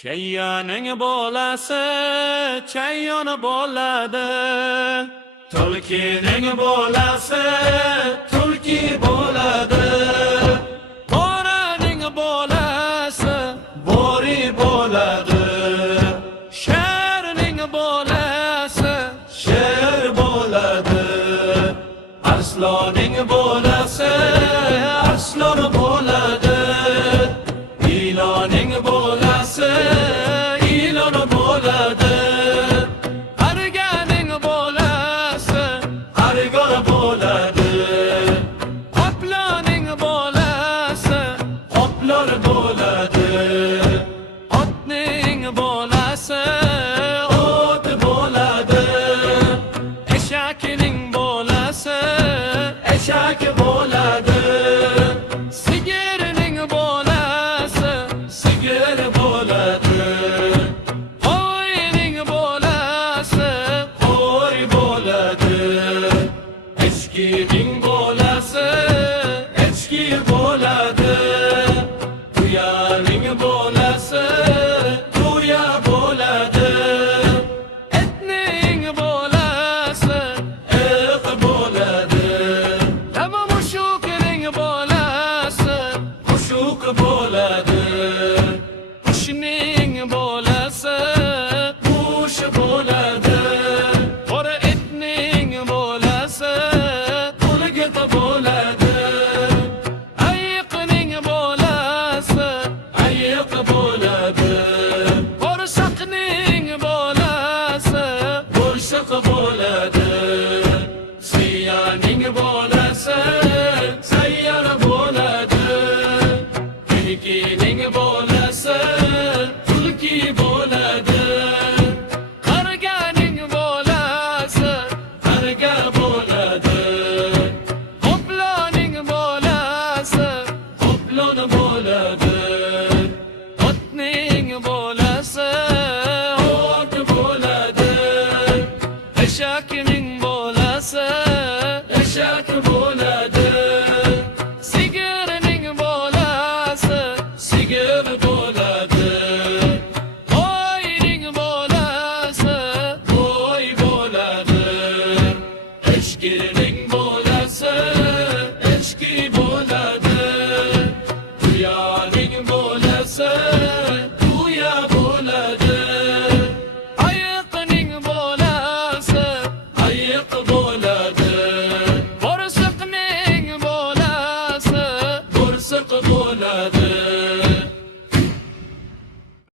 Chayyoning bolasi chayyon bo'ladi. Tulkining bolasi tulki bo'ladi. Bo'rining bolasi bo'ri bo'ladi. Sherning bolasi sher bo'ladi. Arsloning bolasi arslon bo'ladi. Ilonning bolasi ilon bo'ladi. Qarg'aning bolasi qarg'a bo'ladi. Qoploning bolasi qoplon bo'ladi. Otning bolasi ot bo'ladi. Eshakning bolasi eshak bo'ladi. Sigirning bolasi sigir bo'ladi. Qo'yning bolasi qo'y bo'ladi. Echkining bolasi echki bo'ladi. Tuyaning bolasi tuya bo'ladi. Etning bolasi et bo'ladi. Tamom mushukning bolasi mushuk bo'ladi. Qushning bolasi qush bo'ladi. Qora etning bolasi qulg'it bo'ladi. Ayiqning bolasi ayiq bo'ladi. Qo'rshoqning bolasi qo'rshoq bo'ladi. Siyaning bolasi sayyor bo'ladi. Tulkining bolasi tulki bo'ladi. Qarg'aning bolasi qarg'a bo'ladi. Qoploning bolasi qoplon bo'ladi. Otning bolasi ot bo'ladi. Eshakning bolasi eshak bo'ladi. Sigirning bolasi sigir bo'ladi. Qo'yning bolasi qo'y bo'ladi. Echkining bolasi echki bo'ladi. Tuyaning bolasi